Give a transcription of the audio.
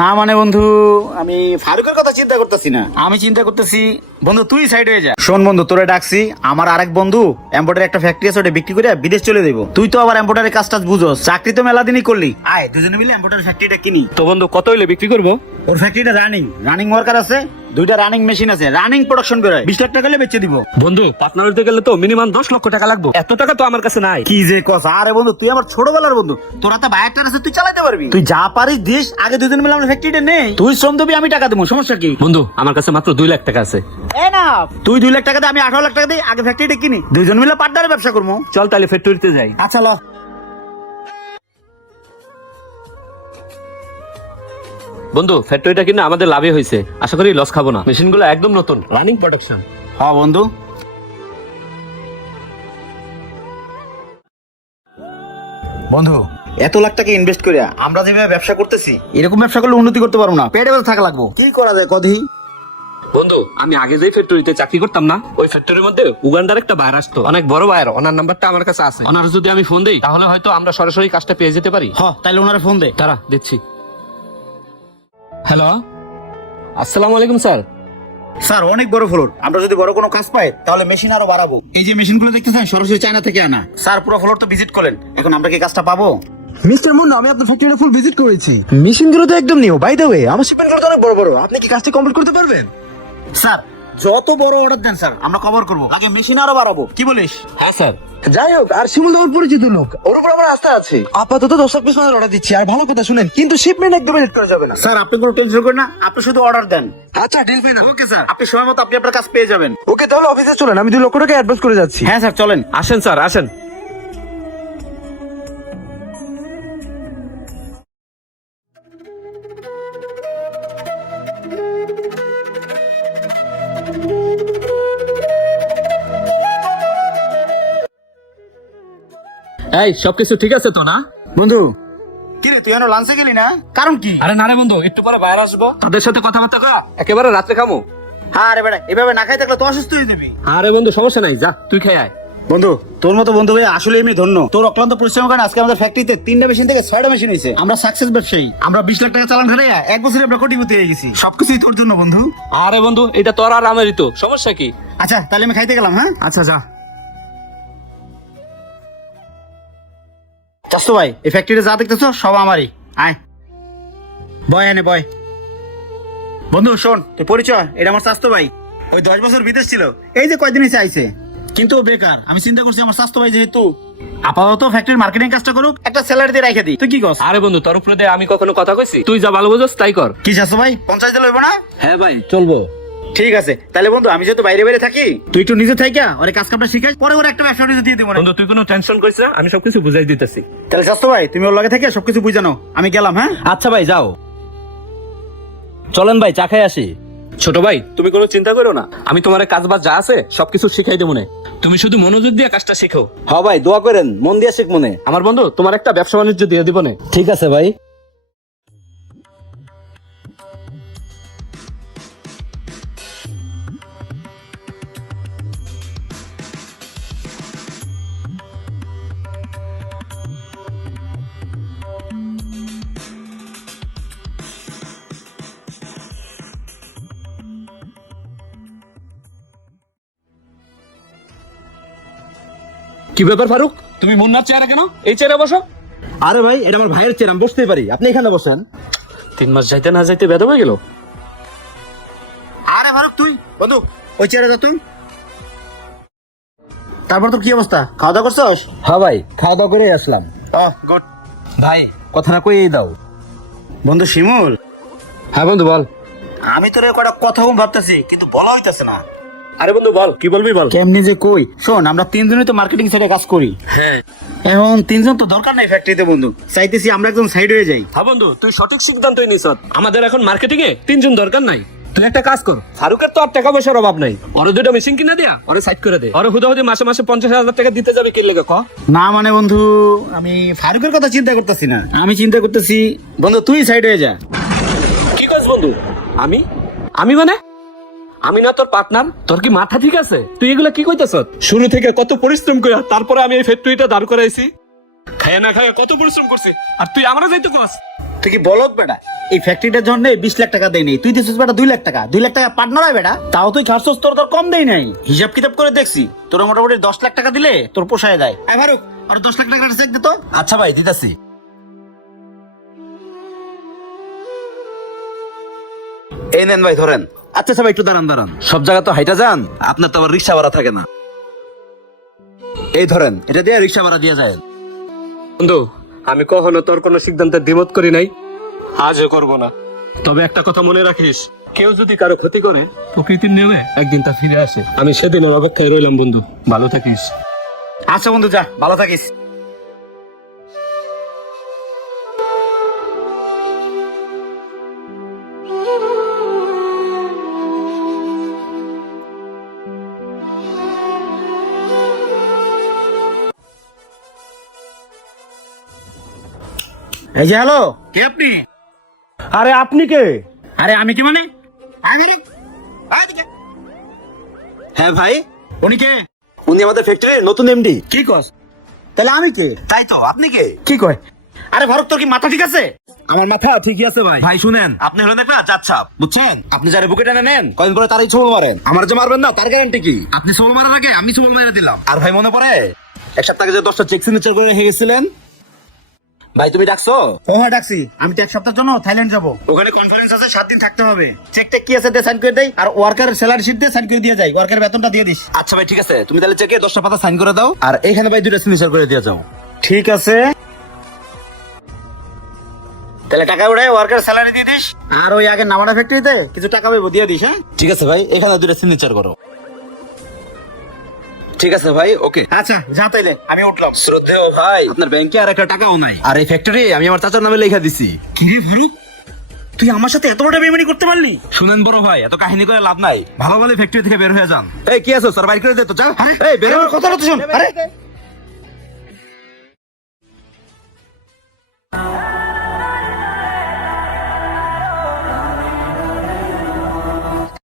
না মানে বন্ধু, আমি ফারুকের কথা চিন্তা করতেছি না, আমি চিন্তা করতেছি বন্ধু তুই সাইড হয়ে যা। শোন বন্ধু, তোরে ডাকছি, আমার আরেক বন্ধু এম্বয়ডারি একটা ফ্যাক্টরি আছে, ওটা বিক্রি করে বিদেশ চলে দেবো। তুই তো আবার এম্বয়ডারি কাজটা বুঝোস, চাকরি তো মেলা দিনই করলি, আয় দুজনে মিলে এম্বয়ডারি ফ্যাক্টরিটা কিনি। তো বন্ধু কত হইলে বিক্রি করবো? ওর ফ্যাক্টরিটা রানিং ওয়ার্কার আছে, দুইটা রানিং মেশিন আছে, রানিং প্রোডাকশন বেরোয়, 20 লাখ টাকা হলে বেচে দিব। বন্ধু পার্টনার হইতে গেলে তো মিনিমাম 10 লক্ষ টাকা লাগবে, এত টাকা তো আমার কাছে নাই। কি যে কথা, আরে বন্ধু তুই আমার ছোটবেলার বন্ধু, তোরা তো বায়ারটার আছে, তুই চালাতে পারবি, তুই যা পারিস দিস, আগে দুজন মিলে আমরা ফ্যাক্টরিটা নেই, তুই শ্রম দিবি, আমি টাকা দেবো, সমস্যা কি? বন্ধু আমার কাছে মাত্র 2 লাখ টাকা আছে। তুই 2 লাখ টাকা দে, আমি 18 লাখ টাকা দিই, আগে ফ্যাক্টরিটা কিনি, দুজন মিলে পার্টনারে ব্যবসা করবো। চল তাহলে ফ্যাক্টরিতে যাই। আচ্ছা ল। বন্ধু ফ্যাক্টরিটা কিনে আমাদের লাভই হয়েছে, আশা করি লস খাবো না। মেশিনগুলো একদম নতুন, রানিং প্রোডাকশন। হ্যাঁ বন্ধু, বন্ধু এত লাখ টাকা ইনভেস্ট করে আমরা যেভাবে ব্যবসা করতেছি, এরকম ব্যবসা করলে উন্নতি করতে পারবো না, পেটে বেঁধে থাকা লাগবো। কি করা যায় কদি? বন্ধু আমি আগে যে ফ্যাক্টরিতে চাকরি করতাম না, ওই ফ্যাক্টরির মধ্যে উগান্ডার একটা বায়ার আসতো, অনেক বড় বায়ার, ওনার নাম্বারটা আমার কাছে আছে। ওনার যদি আমি ফোন দেই তাহলে হয়তো আমরা সরাসরি কাজটা পেয়ে যেতে পারি। হ্যাঁ তাইলে ওনারা ফোন দে। তারা দিচ্ছি। হ্যালো, আসসালামু আলাইকুম স্যার। স্যার অনেক বড় ফ্লোর, আমরা যদি বড় কোনো কাজ পাই তাহলে মেশিন আরো বাড়াবো। এই যে মেশিনগুলো দেখতেছেন সরাসরি চায়না থেকে আনা। স্যার পুরো ফ্লোর তো ভিজিট করলেন, এখন আমরা কি কাজটা পাবো? মিস্টার মুন্না, আমি আপনার ফ্যাক্টরিটা ফুল ভিজিট করেছি, মেশিনগুলো তো একদম নিউ। বাই দ্য ওয়ে, আমার শিপমেন্টগুলো তো অনেক বড় বড়, আপনি কি কাজটা কমপ্লিট করতে পারবেন? স্যার যত বড় অর্ডার দেন স্যার আমরা কভার করবো, আগে মেশিন আরো বাড়াবো, কি বলিস? হ্যাঁ স্যার। যাই হোক, আর শিমুল আমার পরিচিত লোক, ওর উপর আমার আস্থা আছে। আপাতত 10 লাখ পিস মাল অর্ডার দিচ্ছি, আর ভালো কথা শুনেন, কিন্তু শিপমেন্ট একদম লেট করা যাবে না। স্যার আপনি কোনো টেনশন করেন না, আপনি শুধু অর্ডার দেন। আচ্ছা, ডিল ফাইনাল। ওকে স্যার, আপনি সময় মতো আপনি আপনার কাজ পেয়ে যাবেন। ওকে, তাহলে অফিসে চলেন, আমি 2 লক্ষ টাকা অ্যাডভান্স করে যাচ্ছি। হ্যাঁ স্যার চলেন। আসেন স্যার আসেন। এই সবকিছু ঠিক আছে তো না? বন্ধু কি রে, তুই এখনো লাঞ্চে গেলি না? কারণ কি? আরে না রে বন্ধু, একটু পরে বাইরে আসবো, তাদের সাথে কথাবার্তা করা একেবারে রাত্রে খামো। হ্যাঁ রে বেটা, এভাবে না খাই থাকলে তো অসুস্থ হয়ে যাবি। আরে বন্ধু সমস্যা নাই, যা তুই খেয়ে আয়। বন্ধু তোর মতো বন্ধু ভাই আসলে আমি ধন্য, তোর অক্লান্ত পরিশ্রম কারণে আজকে আমাদের ফ্যাক্টরিতে 3টা মেশিন থেকে 6টা মেশিন হয়েছে। আমরা সাকসেস ব্যবসায়ী, আমরা 20 লাখ টাকা চালান ধরে 1 বছরে আমরা কোটিপতি হয়ে গেছি, সবকিছুই তোর জন্য বন্ধু। আরে বন্ধু এটা তোর আর আমারই তো, সমস্যা কি? আচ্ছা তাহলে আমি খাইতে গেলাম। হ্যাঁ আচ্ছা যা। চাস্তু ভাই, এই ফ্যাক্টরিতে যা দেখতেছো সব আমারই, আয় বয় এনে বয়। বন্ধু শোন, তুই পরিচয়, এটা আমার চাস্তু ভাই, ওই 10 বছর বিদেশ ছিল, এই যে কয়দিন এসে আইছে, কিন্তু ও বেকার। আমি চিন্তা করছি আমার চাস্তু ভাই যেহেতু আপাতত ফ্যাক্টরির মার্কেটিং কাজটা করুক, একটা স্যালারি দিয়ে রেখে দিই, তুই কি কস? আরে বন্ধু তোর উপরে দিয়ে আমি কখনো কথা কইছি? তুই যা ভালো বুঝোস তাই কর। কি চাস্তু ভাই, 50 দিলে হইব না? হ্যাঁ ভাই চলবো। ঠিক আছে তাহলে বন্ধু, আমি যেহেতু বাইরে বাইরে থাকি, তুই একটু নিজে থাইকা ওরে কাজ কামটা শিখাই, পরে ওরে একটা ব্যবসা দিয়ে দিব। বন্ধু তুই কোনো টেনশন করিস না, আমি সবকিছু বুঝাই দিতেছি। তাহলে চাস্তু ভাই তুমি ওর লগে থেকে সবকিছু বুঝানো, আমি গেলাম। হ্যাঁ আচ্ছা ভাই যাও, চলেন ভাই চা খাই আসি। ছোট ভাই তুমি কোনো চিন্তা করো না, আমি তোমার কাজ বাজ যা আছে সবকিছু শিখাই দেবো না, তুমি শুধু মনোযোগ দিয়ে কাজটা শিখো। হ্যাঁ ভাই দোয়া করেন, মন দিয়ে শিখ মনে। আমার বন্ধু তোমার একটা ব্যবসা বাণিজ্য দিয়ে দিব না। ঠিক আছে ভাই। কি ব্যাপার ফারুক, তুমি মুন্নার চেয়ারে কেন? এই চেয়ারে বসো। আরে ভাই এটা আমার ভাইয়ের চেয়ার, আমি বসতেই পারি, আপনি এখানে বসেন। 3 মাস যাইতে না যাইতে বেদ হয়ে গেল। আরে ফারুক তুই বন্ধু ওই চেয়ারে যা তুই। তারপর তোর কি অবস্থা, খাওয়া দাওয়া করছস? হ্যাঁ ভাই খাওয়া দাওয়া করে আসলাম। গুড। ভাই কথা না কই দাও। বন্ধু শিমুল, হ্যাঁ বন্ধু বল। আমি তোর কটা কথা ভাবতেছি কিন্তু বলা হইতাছে না। আরে বন্ধু বল, কি বলবি বল। কেমনি যে কই, শোন আমরা 3 জনই তো মার্কেটিং সাইডে কাজ করি, হ্যাঁ এখন 3 জন তো দরকার নাই ফ্যাক্টরিতে বন্ধু, চাইতেছি আমরা একজন সাইড হয়ে যাই। হ্যাঁ বন্ধু তুই সঠিক সিদ্ধান্তই নিছ, আমাদের এখন মার্কেটিং এ 3 জন দরকার নাই। তুই একটা কাজ কর, ফারুকের তো আর টাকা পয়সার অভাব নাই, ওরে 2টা মেশিন কিনে দিয়া ওরে সাইড করে দে, ওরে হুদাহুদি মাসে মাসে 50,000 টাকা দিতে যাবে, কি লেগে ক? না মানে বন্ধু, আমি ফারুকের কথা চিন্তা করতেছি না, আমি চিন্তা করতেছি বন্ধু তুই সাইড হয়ে যা। কি কস বন্ধু? আমি আমি মানে আমি না তোর পার্টনার? তোর কি মাথা ঠিক আছে? তুই এগুলা কি কইতাছ? শুরু থেকে কত পরিশ্রম কইরা তারপরে আমি এই ফ্যাক্টরিটা দাঁড় করাইছি, খায়া না খায়া কত পরিশ্রম করছি, আর তুই আমরা যাইতে কস? তুই কি বলত বেটা? এই ফ্যাক্টরিটার জন্য 20 লাখ টাকা দেয় নাই, তুই দিছিস বেটা 2 লাখ টাকা। 2 লাখ টাকা পার্টনার হয় বেটা, তাও তুই খাচ্ছস, তোর কম দেই নাই। হিসাব কিতাব করে দেখছি, তোর মোটামুটি 10 লাখ টাকা দিলে তোর পোষায় দেয়। ফারুক, আর 10 লাখ টাকা চেক দে তো। আচ্ছা ভাই দিতেছি। এই নেন ভাই ধরেন। আচ্ছা ভাই একটু দাঁড়ান, সব জায়গা তো হাইটা যান, আপনার তো আবার রিক্সা ভাড়া থাকে না। এই ধরেন, এটা দিয়ে রিক্সা ভাড়া দিয়ে যায়। বন্ধু, আমি কখনো তোর কোনো সিদ্ধান্তের দ্বিমত করি নাই, আজও করব না। তবে একটা কথা মনে রাখিস, কেউ যদি কারো ক্ষতি করে প্রকৃতির নিয়মে একদিন তা ফিরে আসে। আমি সেদিনের অপেক্ষায় রইলাম বন্ধু, ভালো থাকিস। আচ্ছা বন্ধু, যা, ভালো থাকিস। এই যে হ্যালো, কে আপনি? আরে আপনি কে? আরে আমি কি মানে? আয় ফারুক, আয় এদিকে। হ্যাঁ ভাই, উনি কে? উনি আমাদের ফ্যাক্টরির নতুন এমডি। কি কস? তাহলে আমি কে? তাই তো, আপনি কে? কি কয়? আরে ফারুক, তোর কি মাথা ঠিক আছে? আমার মাথা ঠিকই আছে ভাই। ভাই শুনেন, আপনি হলেন একটা চাচ্ছাপ, বুঝছেন? আপনি যারা বুকে টেনে নেন, কয়েন করে তারই ছোবল মারেন। আমার যে মারবেন না তার গ্যারান্টি কি? আপনি ছোবল মারার আগে আমি ছোবল মেরে দিলাম। আর ভাই মনে পড়ে এক সপ্তাহ আগে যে 10টা চেক সিগনেচার করে রেখে গেছিলেন? ভাই তুমি ডাকছো? ও হ্যাঁ ডাকছি, আমি তো এক সপ্তাহের জন্য থাইল্যান্ড যাবো। ওখানে কনফারেন্স আছে, 7 দিন থাকতে হবে। চেক টেক কি আছে দিয়ে সাইন করে দেই, আর ওয়ার্কারের স্যালারি শিট দিয়ে সাইন করে দিয়ে যাই, ওয়ার্কারের বেতনটা দিয়ে দিস। আচ্ছা ভাই ঠিক আছে, তুমি তাহলে চেকে 10টা পাতা সাইন করে দাও, আর এখানে ভাই 2টা সিগনেচার করে দিয়ে যাও। ঠিক আছে, তাহলে টাকা উড়াই ওয়ার্কার স্যালারি দিয়ে দিস, আর ওই আগে নামাটা ফ্যাক্টরিতে কিছু টাকা পাবো, দিয়ে দিস। হ্যাঁ ঠিক আছে ভাই, এখানে 2টা সিগনেচার করো। ঠিক আছে ভাই, ওকে। আচ্ছা, যা তাইলে, আমি উঠলাম। শ্রদ্ধেয় ভাই, আপনার ব্যাংকে আর একটা টাকাও নাই, আর এই ফ্যাক্টরি আমি আমার চাচার নামে লেখা দিছি। কি রে ফারুক, তুই আমার সাথে এত বড় বেইমানি করতে পারলি? শুনেন বড় ভাই, এত কাহিনী করে লাভ নাই, ভালো ভালো ফ্যাক্টরি থেকে বের হয়ে যান। এই কি আছো স্যার, বাইর করে দে তো, চল। এই বেরোনোর কথা তো শোন। আরে